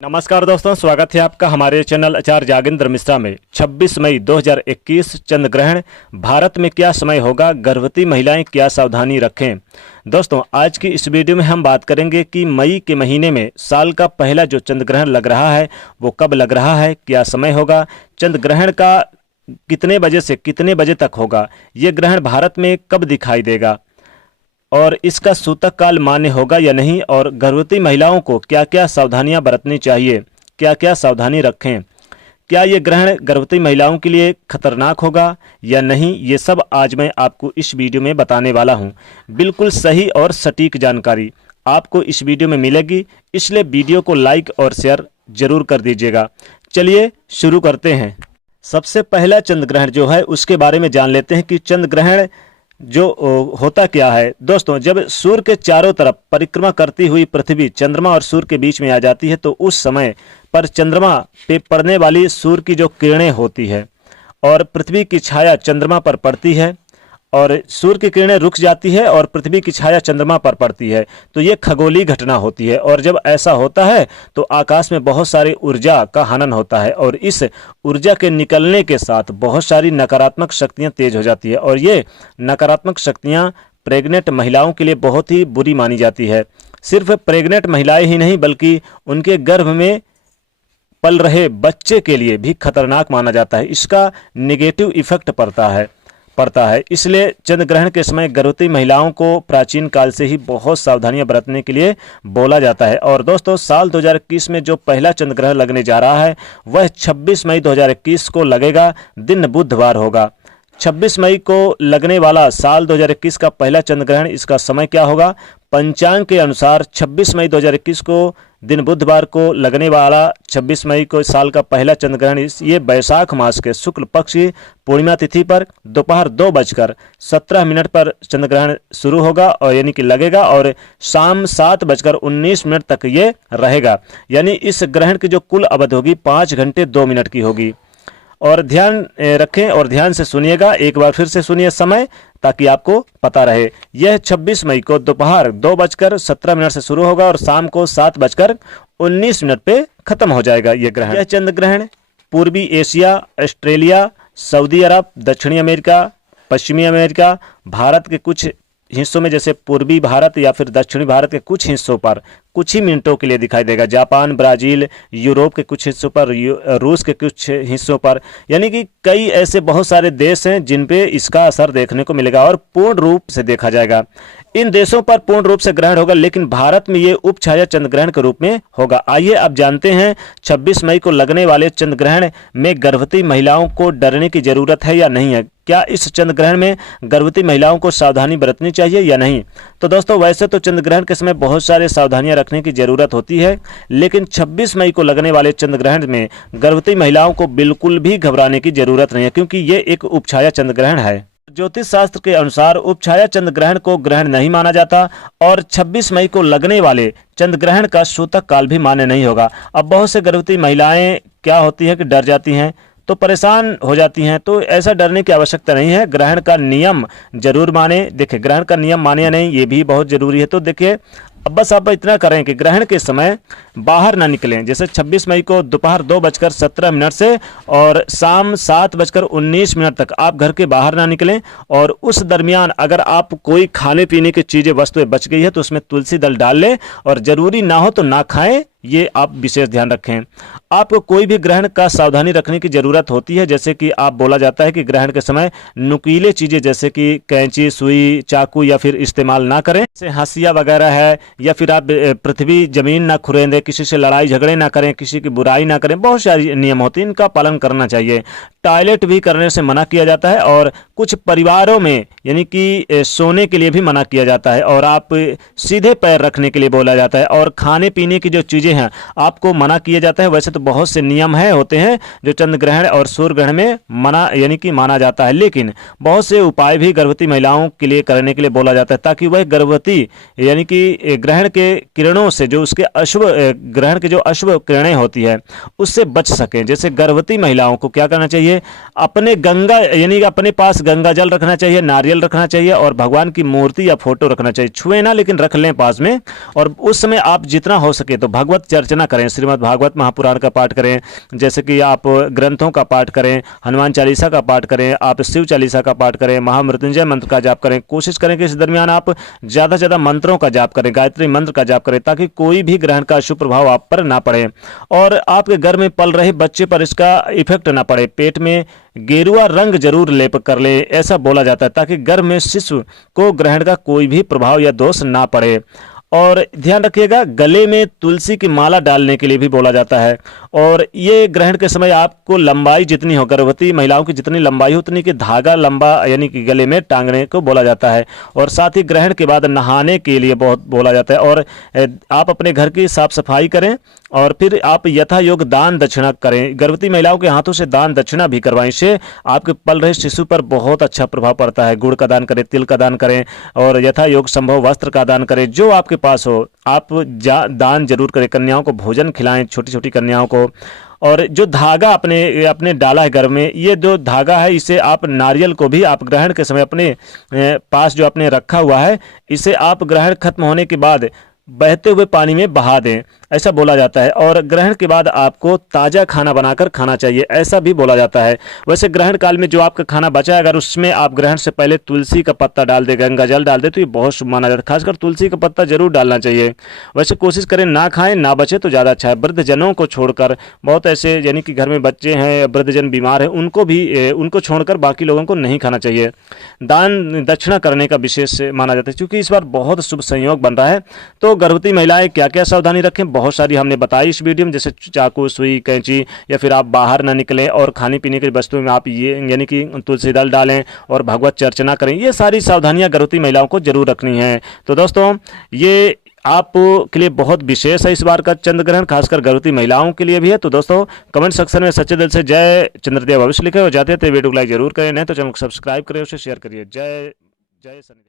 नमस्कार दोस्तों, स्वागत है आपका हमारे चैनल आचार्य जागेंद्र मिश्रा में। 26 मई 2021 चंद्र ग्रहण। भारत में क्या समय होगा, गर्भवती महिलाएं क्या सावधानी रखें। दोस्तों, आज की इस वीडियो में हम बात करेंगे कि मई के महीने में साल का पहला जो चंद्र ग्रहण लग रहा है वो कब लग रहा है, क्या समय होगा, चंद्र ग्रहण का कितने बजे से कितने बजे तक होगा, ये ग्रहण भारत में कब दिखाई देगा और इसका सूतक काल मान्य होगा या नहीं, और गर्भवती महिलाओं को क्या क्या सावधानियां बरतनी चाहिए, क्या क्या सावधानी रखें, क्या ये ग्रहण गर्भवती महिलाओं के लिए खतरनाक होगा या नहीं, ये सब आज मैं आपको इस वीडियो में बताने वाला हूं। बिल्कुल सही और सटीक जानकारी आपको इस वीडियो में मिलेगी, इसलिए वीडियो को लाइक और शेयर जरूर कर दीजिएगा। चलिए शुरू करते हैं। सबसे पहला चंद्र ग्रहण जो है उसके बारे में जान लेते हैं कि चंद्र ग्रहण जो होता क्या है। दोस्तों, जब सूर्य के चारों तरफ परिक्रमा करती हुई पृथ्वी चंद्रमा और सूर्य के बीच में आ जाती है तो उस समय पर चंद्रमा पे पड़ने वाली सूर्य की जो किरणें होती है और पृथ्वी की छाया चंद्रमा पर पड़ती है और सूर्य की किरणें रुक जाती है और पृथ्वी की छाया चंद्रमा पर पड़ती है, तो ये खगोलीय घटना होती है। और जब ऐसा होता है तो आकाश में बहुत सारी ऊर्जा का हनन होता है और इस ऊर्जा के निकलने के साथ बहुत सारी नकारात्मक शक्तियां तेज हो जाती है और ये नकारात्मक शक्तियां प्रेग्नेंट महिलाओं के लिए बहुत ही बुरी मानी जाती है। सिर्फ प्रेग्नेंट महिलाएं ही नहीं बल्कि उनके गर्भ में पल रहे बच्चे के लिए भी खतरनाक माना जाता है। इसका नेगेटिव इफेक्ट पड़ता है। इसलिए चंद्र ग्रहण के समय गर्भवती महिलाओं को प्राचीन काल से ही बहुत सावधानियां बरतने के लिए बोला जाता है। और दोस्तों, साल 2021 में जो पहला चंद्र ग्रहण लगने जा रहा है वह 26 मई 2021 को लगेगा, दिन बुधवार होगा। 26 मई को लगने वाला साल 2021 का पहला चंद्र ग्रहण, इसका समय क्या होगा। पंचांग के अनुसार 26 मई 2021 को दिन बुधवार को लगने वाला 26 मई को साल का पहला चंद्र ग्रहण ये बैसाख मास के शुक्ल पक्ष की पूर्णिमा तिथि पर दोपहर 2:17 पर चंद्र ग्रहण शुरू होगा और यानी कि लगेगा और शाम 7:19 तक ये रहेगा। यानी इस ग्रहण की जो कुल अवधि होगी 5 घंटे 2 मिनट की होगी। और ध्यान रखें और ध्यान से सुनिएगा, एक बार फिर से सुनिए समय ताकि आपको पता रहे। यह 26 मई को दोपहर 2:17 से शुरू होगा और शाम को 7:19 पे खत्म हो जाएगा ये ग्रहण। यह चंद्र ग्रहण पूर्वी एशिया, ऑस्ट्रेलिया, सऊदी अरब, दक्षिणी अमेरिका, पश्चिमी अमेरिका, भारत के कुछ हिस्सों में जैसे पूर्वी भारत या फिर दक्षिणी भारत के कुछ हिस्सों पर कुछ ही मिनटों के लिए दिखाई देगा। जापान, ब्राजील, यूरोप के कुछ हिस्सों पर, रूस के कुछ हिस्सों पर, यानी कि कई ऐसे बहुत सारे देश हैं जिन पे इसका असर देखने को मिलेगा और पूर्ण रूप से देखा जाएगा। इन देशों पर पूर्ण रूप से ग्रहण होगा, लेकिन भारत में ये उपछाया चंद्र ग्रहण के रूप में होगा। आइए अब जानते हैं 26 मई को लगने वाले चंद्र ग्रहण में गर्भवती महिलाओं को डरने की जरूरत है या नहीं है। क्या इस चंद्र ग्रहण में गर्भवती महिलाओं को सावधानी बरतनी चाहिए या नहीं। तो दोस्तों, वैसे तो चंद्र ग्रहण के समय बहुत सारे सावधानियां रखने की जरूरत होती है, लेकिन 26 मई को लगने वाले चंद्र ग्रहण में गर्भवती महिलाओं को बिल्कुल भी घबराने की जरूरत नहीं है, क्योंकि ये एक उपछाया चंद्र ग्रहण है। ज्योतिष शास्त्र के अनुसार उपछाया चंद्र ग्रहण को ग्रहण नहीं माना जाता और 26 मई को लगने वाले चंद्र ग्रहण का सूतक काल भी मान्य नहीं होगा। अब बहुत से गर्भवती महिलाएं क्या होती है कि डर जाती हैं, तो परेशान हो जाती हैं, तो ऐसा डरने की आवश्यकता नहीं है। ग्रहण का नियम जरूर माने। देखिए, ग्रहण का नियम माने या नहीं ये भी बहुत जरूरी है। तो देखिए, अब बस आप इतना करें कि ग्रहण के समय बाहर ना निकलें। जैसे 26 मई को दोपहर 2:17 से और शाम 7:19 तक आप घर के बाहर ना निकलें। और उस दरमियान अगर आप कोई खाने पीने की चीज़ें वस्तुएं बच गई है तो उसमें तुलसी दल डाल लें और ज़रूरी ना हो तो ना खाएं, ये आप विशेष ध्यान रखें। आपको कोई भी ग्रहण का सावधानी रखने की जरूरत होती है, जैसे कि आप बोला जाता है कि ग्रहण के समय नुकीले चीज़ें जैसे कि कैंची, सुई, चाकू या फिर इस्तेमाल ना करें। जैसे हंसिया वगैरह है, या फिर आप पृथ्वी जमीन ना खुरेंदें, किसी से लड़ाई झगड़े ना करें, किसी की बुराई ना करें। बहुत सारे नियम होते हैं, इनका पालन करना चाहिए। टॉयलेट भी करने से मना किया जाता है और कुछ परिवारों में यानी कि सोने के लिए भी मना किया जाता है और आप सीधे पैर रखने के लिए बोला जाता है और खाने पीने की जो चीज़ें हैं आपको मना किया जाता है। वैसे तो बहुत से नियम होते हैं जो चंद्र ग्रहण और सूर्य ग्रहण में मना यानी कि माना जाता है, लेकिन बहुत से उपाय भी गर्भवती महिलाओं के लिए करने के लिए बोला जाता है ताकि वह गर्भवती यानी कि ग्रहण के किरणों से जो उसके अशुभ ग्रहण की जो अशुभ किरणें होती है उससे बच सकें। जैसे गर्भवती महिलाओं को क्या करना चाहिए, अपने गंगा यानी कि अपने पास गंगा जल रखना चाहिए, नारियल रखना चाहिए और भगवान की मूर्ति या फोटो रखना चाहिए। छुए ना, लेकिन रख लें पास में। और उस समय आप जितना हो सके तो भगवान भागवत चर्चना करें, श्रीमद् भागवत महापुराण का पाठ करें, जैसे कि आप ग्रंथों का पाठ करें, हनुमान चालीसा का पाठ करें, आप शिव चालीसा का पाठ करें, महामृत्युंजय मंत्र का जाप करें। कोशिश करें कि इस दरमियान आप ज़्यादा से ज़्यादा मंत्रों का जाप करें, गायत्री मंत्र का जाप करें, ताकि कोई भी ग्रहण का अशुभ प्रभाव आप पर ना पड़े और आपके घर में पल रहे बच्चे पर इसका इफेक्ट ना पड़े। पेट में गेरुआ रंग जरूर लेप कर ले, ऐसा बोला जाता है, ताकि गर्भ में शिशु को ग्रहण का कोई भी प्रभाव या दोष ना पड़े। और ध्यान रखिएगा, गले में तुलसी की माला डालने के लिए भी बोला जाता है। और ये ग्रहण के समय आपको लंबाई जितनी हो, गर्भवती महिलाओं की जितनी लंबाई हो उतनी की धागा लंबा यानी कि गले में टांगने को बोला जाता है। और साथ ही ग्रहण के बाद नहाने के लिए बहुत बोला जाता है। और आप अपने घर की साफ सफाई करें और फिर आप यथा योग दान दक्षिणा करें। गर्भवती महिलाओं के हाथों से दान दक्षिणा भी करवाएं, इससे आपके पल रहे शिशु पर बहुत अच्छा प्रभाव पड़ता है। गुड़ का दान करें, तिल का दान करें और यथा योग संभव वस्त्र का दान करें। जो आपके पास हो आप दान जरूर करें। कन्याओं को भोजन खिलाएं, छोटी छोटी कन्याओं को। और जो धागा अपने अपने डाला है घर में, ये जो धागा है इसे आप नारियल को भी आप ग्रहण के समय अपने पास जो आपने रखा हुआ है, इसे आप ग्रहण खत्म होने के बाद बहते हुए पानी में बहा दें, ऐसा बोला जाता है। और ग्रहण के बाद आपको ताज़ा खाना बनाकर खाना चाहिए, ऐसा भी बोला जाता है। वैसे ग्रहण काल में जो आपका खाना बचा है, अगर उसमें आप ग्रहण से पहले तुलसी का पत्ता डाल दे, गंगा जल डाल दे, तो ये बहुत शुभ माना जाता है। खासकर तुलसी का पत्ता जरूर डालना चाहिए। वैसे कोशिश करें ना खाएं, ना बचे तो ज़्यादा अच्छा है। वृद्धजनों को छोड़कर, बहुत ऐसे यानी कि घर में बच्चे हैं, वृद्धजन बीमार हैं, उनको छोड़कर बाकी लोगों को नहीं खाना चाहिए। दान दक्षिणा करने का विशेष माना जाता है, क्योंकि इस बार बहुत शुभ संयोग बन रहा है। तो गर्भवती महिलाएं क्या क्या सावधानी रखें, बहुत सारी हमने बताई इस वीडियो में, जैसे चाकू, सुई, कैंची, या फिर आप बाहर ना निकलें और खाने पीने की वस्तुओं में आप ये यानी कि तुलसी दल डालें और भगवत चर्चना करें। ये सारी सावधानियां गर्भवती महिलाओं को जरूर रखनी है। तो दोस्तों, ये आप के लिए बहुत विशेष है इस बार का चंद्र ग्रहण, खासकर गर्भवती महिलाओं के लिए भी है। तो दोस्तों, कमेंट सेक्शन में सच्चे दिल से जय चंद्रदेव भविष्य लिखे और जाते थे वीडियो को लाइक जरूर करें, नहीं तो चैनल को सब्सक्राइब करें, उसे शेयर करिए। जय जय शनि।